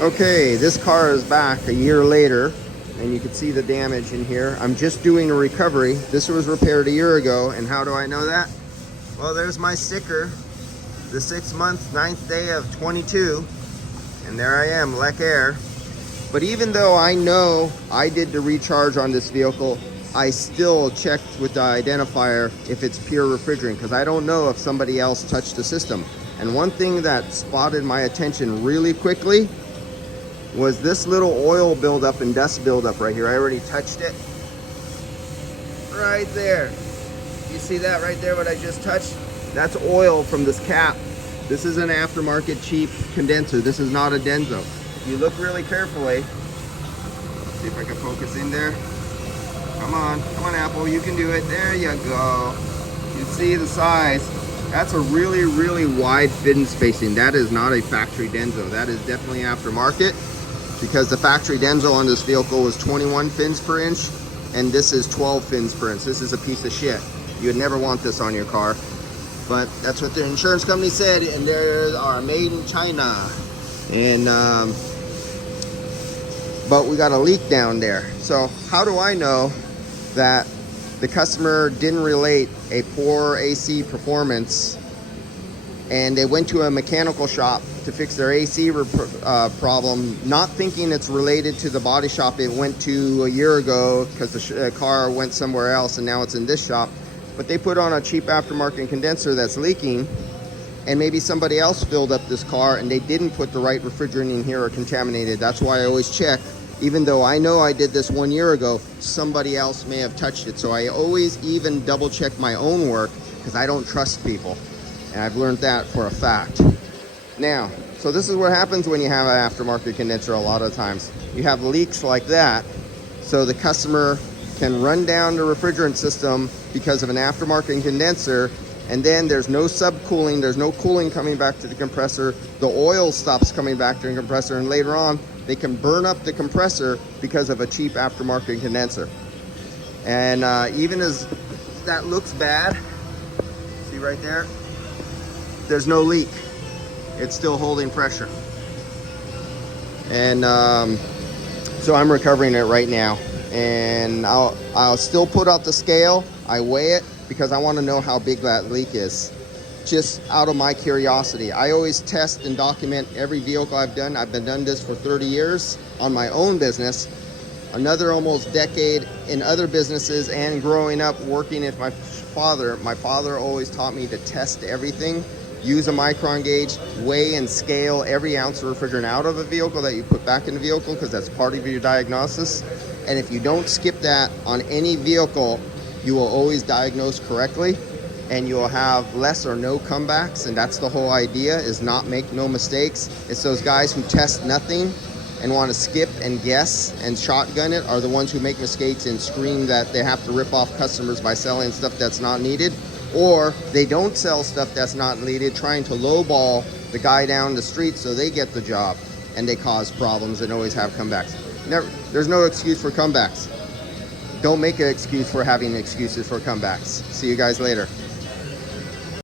Okay, this car is back a year later, and you can see the damage in here. I'm just doing a recovery. This was repaired a year ago, and how do I know that? Well, there's my sticker, the 6 month, 9th day of 22, and there I am, Lec Air. But even though I know I did the recharge on this vehicle, I still checked with the identifier if it's pure refrigerant, because I don't know if somebody else touched the system. And one thing that spotted my attention really quickly was this little oil buildup and dust buildup right here. I already touched it. Right there. You see that right there, what I just touched? That's oil from this cap. This is an aftermarket cheap condenser. This is not a Denso. If you look really carefully, see if I can focus in there. Come on Apple, you can do it. There you go. You see the size. That's a really, really wide fin spacing. That is not a factory Denso. That is definitely aftermarket, because the factory Denso on this vehicle was 21 fins per inch, and this is 12 fins per inch. This is a piece of shit. You would never want this on your car, but that's what the insurance company said, and there are made in China. And but we got a leak down there. So how do I know that the customer didn't relate a poor AC performance and they went to a mechanical shop to fix their AC problem, not thinking it's related to the body shop it went to a year ago, because the car went somewhere else and now it's in this shop. But they put on a cheap aftermarket condenser that's leaking, and maybe somebody else filled up this car and they didn't put the right refrigerant in here or contaminated. That's why I always check. Even though I know I did this 1 year ago, somebody else may have touched it. So I always even double check my own work, because I don't trust people. And I've learned that for a fact. Now, so this is what happens when you have an aftermarket condenser a lot of times. You have leaks like that, so the customer can run down the refrigerant system because of an aftermarket condenser, and then there's no subcooling, there's no cooling coming back to the compressor, the oil stops coming back to the compressor, and later on, they can burn up the compressor because of a cheap aftermarket condenser. And even as that looks bad, see right there, there's no leak. It's still holding pressure. And so I'm recovering it right now. And I'll still put out the scale. I weigh it because I want to know how big that leak is, just out of my curiosity. I always test and document every vehicle I've done. I've been doing this for 30 years on my own business, another almost decade in other businesses, and growing up working with my father. My father always taught me to test everything, use a micron gauge, weigh and scale every ounce of refrigerant out of a vehicle that you put back in the vehicle, because that's part of your diagnosis. And if you don't skip that on any vehicle, you will always diagnose correctly, and you will have less or no comebacks. And that's the whole idea, is not make no mistakes. It's those guys who test nothing and want to skip and guess and shotgun it are the ones who make mistakes and scream that they have to rip off customers by selling stuff that's not needed, or they don't sell stuff that's not needed, trying to lowball the guy down the street so they get the job, and they cause problems and always have comebacks. There's no excuse for comebacks. Don't make an excuse for having excuses for comebacks. See you guys later.